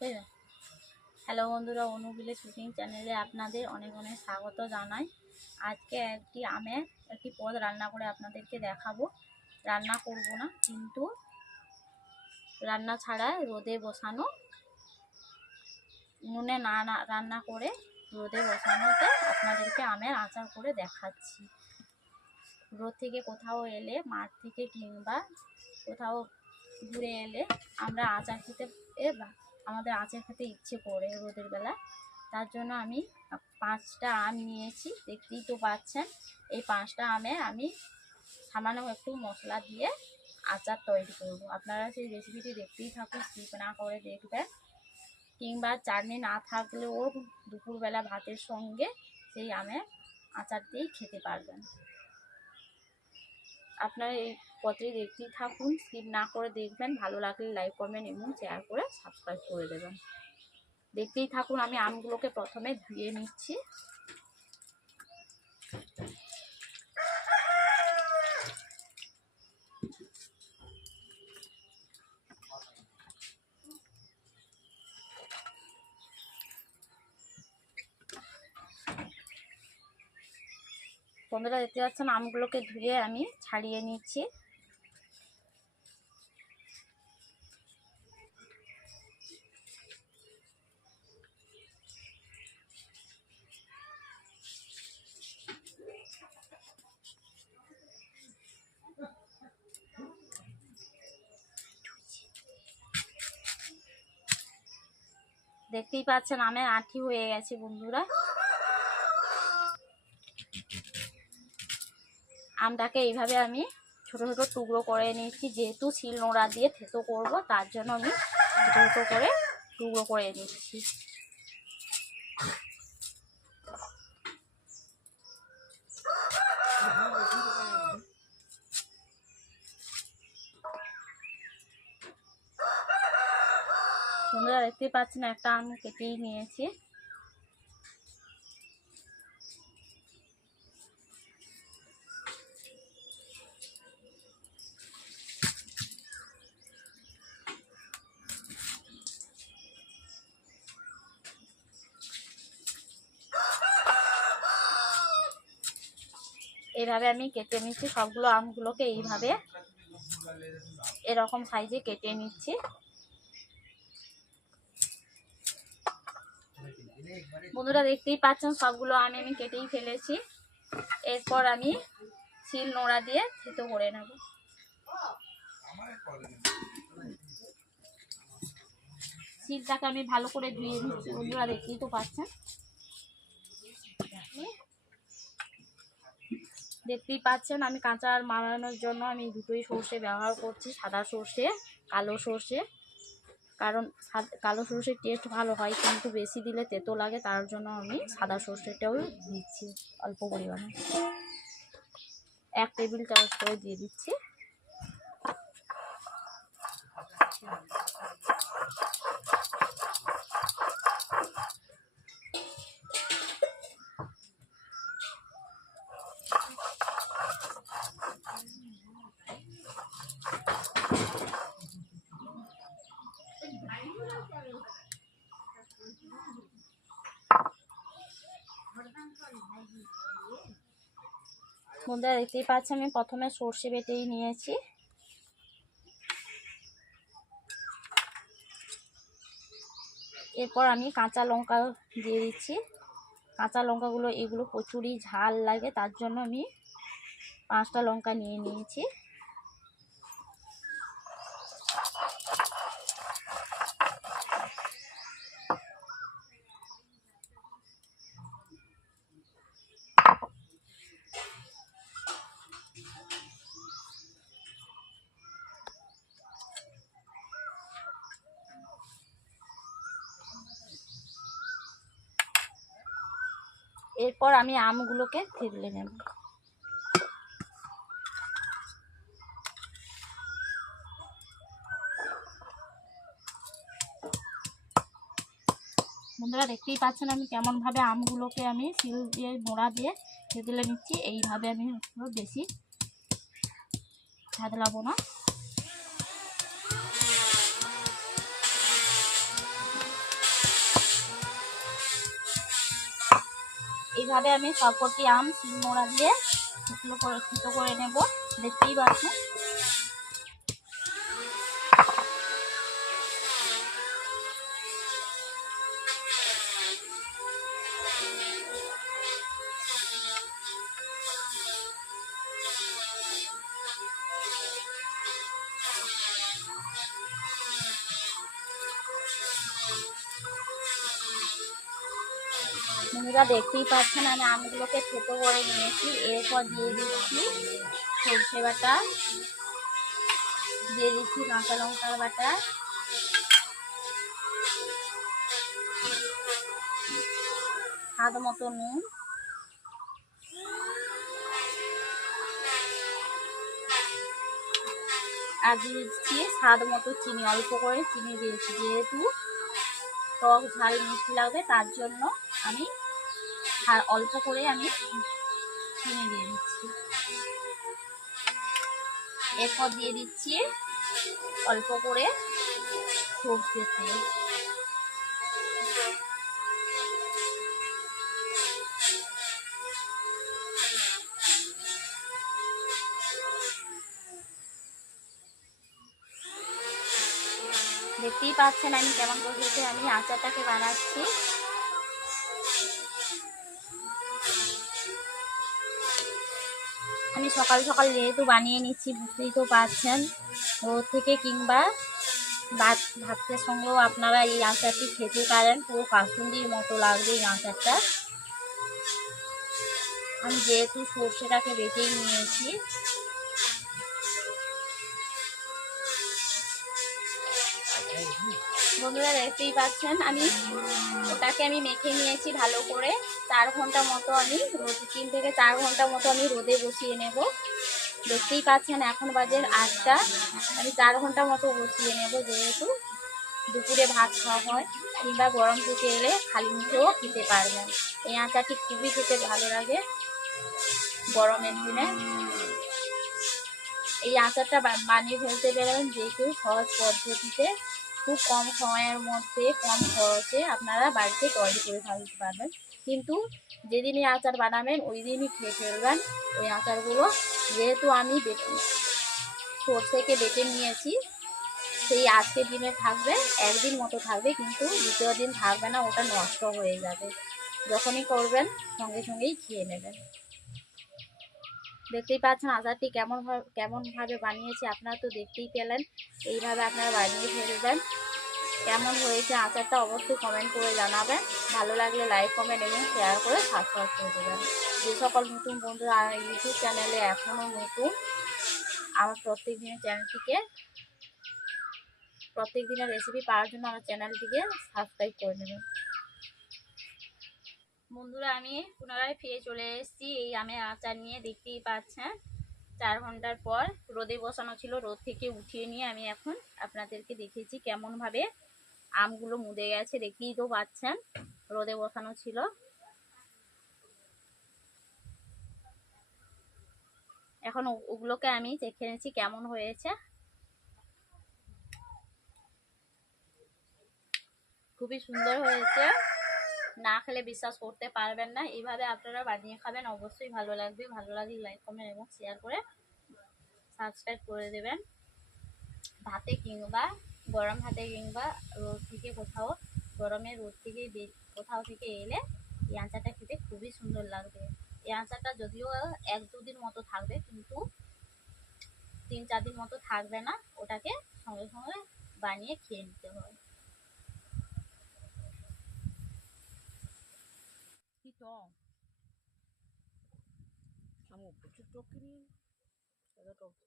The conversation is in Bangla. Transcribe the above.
হ্যালো বন্ধুরা অনুবিলে কুকিং চ্যানেলে আপনাদের অনেক অনেক স্বাগত জানাই। আজকে একটি আমের একটি পদ রান্না করে আপনাদেরকে দেখাবো। রান্না করব না, কিন্তু রান্না ছাড়া রোদে বসানো নুনে না রান্না করে রোদে বসানোতে আপনাদেরকে আমের আচার করে দেখাচ্ছি। রোদ থেকে কোথাও এলে, মাঠ থেকে কিংবা কোথাও ঘুরে এলে আমরা আচার খেতে আমাদের আচার খেতে ইচ্ছে করে রোদের বেলা। তার জন্য আমি পাঁচটা আম নিয়েছি, দেখতেই তো পাচ্ছেন। এই পাঁচটা আমে আমি সামান্য একটু মশলা দিয়ে আচার তৈরি করব। আপনারা সেই রেসিপিটি দেখতেই থাকুন স্কিপ না করে দেখবেন। কিংবা চাটনি না থাকলেও দুপুরবেলা ভাতের সঙ্গে সেই আমের আচার দিয়েই খেতে পারবেন। আপনারা এই পত্রে দেখতেই থাকুন স্কিপ না করে দেখবেন, ভালো লাগলে লাইক কমেন্ট এবং শেয়ার করে সাবস্ক্রাইব করে দেবেন। দেখতেই থাকুন, আমি আমগুলোকে প্রথমে ধুয়ে নিচ্ছি। বন্ধুরা, দেখতে পাচ্ছেন, আমগুলোকে ধুয়ে আমি ছাড়িয়ে নিচ্ছি। দেখতেই পাচ্ছেন আমি আঠি হয়ে গেছে বন্ধুরা। আমটাকে এইভাবে আমি ছোট ছোট টুকরো করে নিয়েছি, যেহেতু শিল নোড়া দিয়ে থেতো করব, তার জন্য আমি ছোটো ছোটো করে টুকরো করে নিচ্ছি। দেখতেই পাচ্ছেন, একটা আম কেটেই নিয়েছি। এইভাবে আমি কেটে নিচ্ছি, সবগুলো আমগুলোকে এইভাবে এরকম সাইজে কেটে নিচ্ছি। বন্ধুরা দেখতেই পাচ্ছেন, সবগুলো আম আমি কেটেই ফেলেছি। এরপর আমি শিল নোড়া দিয়ে থেতো করে নেব। শিলটাকে আমি ভালো করে ধুয়ে নিচ্ছি, বন্ধুরা দেখতেই তো পাচ্ছেন। দেখতেই পাচ্ছেন, আমি কাঁচা আর মারানোর জন্য আমি দুটোই সর্ষে ব্যবহার করছি, সাদা সর্ষে, কালো সর্ষে। কারণ কালো সর্ষের টেস্ট ভালো হয়, কিন্তু বেশি দিলে তেতো লাগে, তার জন্য আমি সাদা সর্ষেটাও দিচ্ছি অল্প পরিমাণে। এক টেবিল চামচ করে দিয়ে দিচ্ছি। বন্ধুরা, দেখতেই পাচ্ছি আমি প্রথমে সর্ষে বেটেই নিয়েছি। এরপর আমি কাঁচা লঙ্কা দিয়ে দিচ্ছি। কাঁচা লঙ্কাগুলো, এগুলো প্রচুরই ঝাল লাগে, তার জন্য আমি পাঁচটা লঙ্কা নিয়ে নিয়েছি। এরপর আমি আমগুলোকে থেতলে নেব। বন্ধুরা, দেখতেই পাচ্ছেন আমি কেমন ভাবে আমগুলোকে আমি শিল দিয়ে, মোড়া দিয়ে থেতলে নিচ্ছি। এইভাবে আমি বেশি থেতলাবো না। এইভাবে আমি সবকটি আম শিলনোড়া দিয়ে শুকনো করে ফুটো করে নেব। দেখতেই পাচ্ছেন? বন্ধুরা দেখতেই পাচ্ছেন, আমি আমগুলোকে থেতো করে নিয়েছি। এরপর দিয়ে দিচ্ছি সর্ষে বাটা, দিয়ে দিচ্ছি কাঁচা লঙ্কার বাটা। স্বাদ মতো নুন। আর দিচ্ছি স্বাদ মতো চিনি, অল্প করে চিনি দিয়েছি। যেহেতু টক ঝাল মিষ্টি লাগবে, তার জন্য আমি আর অল্প করে আমি চিনি দিয়ে দিচ্ছি। এরপর দিয়ে দিচ্ছি অল্প করে সর্ষে তেল। দেখতেই পাচ্ছেন আমি কেমন পদ্ধতিতে আমি আচারটাকে বানাচ্ছি। আমি সকাল সকাল যেহেতু বানিয়ে নিচ্ছি, বুঝতেই তো পারছেন। ওর থেকে কিংবা ভাত, ভাতের সঙ্গেও আপনারা এই আচারটি খেতে পারেন। পুরো কাসুন্দির মতো লাগবে এই আচারটা। আমি যেহেতু সর্ষেটাকে বেটেই নিয়েছি বন্ধুরা দেখতেই পাচ্ছেন, আমি ওটাকে আমি মেখে নিয়েছি ভালো করে। চার ঘণ্টা মতো আমি রোদ, তিন থেকে চার ঘণ্টা মতো আমি রোদে বসিয়ে নেব। দেখতেই পাচ্ছেন এখন বাজে আটটা, আমি চার ঘণ্টা মতো বসিয়ে নেব যেহেতু দুপুরে ভাত খাওয়া হয়, কিংবা গরম থেকে এলে খালি মুখেও খেতে পারবেন। এই আচারটি খুবই খেতে ভালো লাগে গরমের দিনে। এই আচারটা বানিয়ে ফেলতে পারবেন যে কেউ সহজ পদ্ধতিতে খুব কম সময়ের মধ্যে, কম খরচে আপনারা বাড়িতে তৈরি করে ফেলতে পারবেন। কিন্তু যেদিনই আচার বানাবেন ওই দিনই খেয়ে ফেলবেন। ওই আচারগুলো যেহেতু আমি বেটে থেকে বেটে নিয়েছি, সেই আজকের দিনে থাকবে, একদিন মতো থাকবে, কিন্তু দ্বিতীয় দিন থাকবে না, ওটা নষ্ট হয়ে যাবে। যখনই করবেন, সঙ্গে সঙ্গেই খেয়ে নেবেন। দেখতেই পাচ্ছেন আচারটি কেমন ভাবে কেমনভাবে বানিয়েছি আপনারা তো দেখতেই পেলেন। এইভাবে আপনারা বানিয়ে ফেলবেন। কেমন হয়েছে আচারটা অবশ্যই কমেন্ট করে জানাবেন। ভালো লাগলে লাইক কমেন্ট এবং শেয়ার করে সাবস্ক্রাইব করে দেবেন। যে সকল নতুন বন্ধুরা ইউটিউব চ্যানেলে এখনও নতুন, আমার প্রত্যেক দিনের চ্যানেলটিকে প্রত্যেক দিনের রেসিপি পাওয়ার জন্য আমার চ্যানেলটিকে সাবস্ক্রাইব করে নেবেন। বন্ধুরা, আমি পুনরায় ফিরে চলে এসেছি। এই আমের আচার নিয়ে দেখতেই পাচ্ছেন, চার ঘণ্টার পর রোদে বসানো ছিল। রোদ থেকে উঠিয়ে নিয়ে আমি এখন আপনাদেরকে দেখেছি কেমনভাবে আমগুলো মুদে গেছে, দেখতেই তো পাচ্ছেন, রোদে বসানো ছিল। এখন ওগুলোকে আমি দেখে নিচ্ছি কেমন হয়েছে। খুবই সুন্দর হয়েছে। না খেলে বিশ্বাস করতে পারবেন না। এইভাবে আপনারা বানিয়ে খাবেন। অবশ্যই ভালো লাগবে। ভালো লাগলে লাইক কমেন্ট এবং শেয়ার করে সাবস্ক্রাইব করে দেবেন। ভাতে কিংবা গরম ভাতে কিংবা রোদ থেকে কোথাও, গরমে রোদ থেকে কোথাও থেকে এলে এই আচারটা খেতে খুবই সুন্দর লাগবে। এই আচারটা যদিও এক দুদিন মতো থাকবে, কিন্তু তিন চার দিন মতো থাকবে না। ওটাকে সঙ্গে সঙ্গে বানিয়ে খেয়ে নিতে হয় কি টক আমার প্রচুর টক কিনি এত টক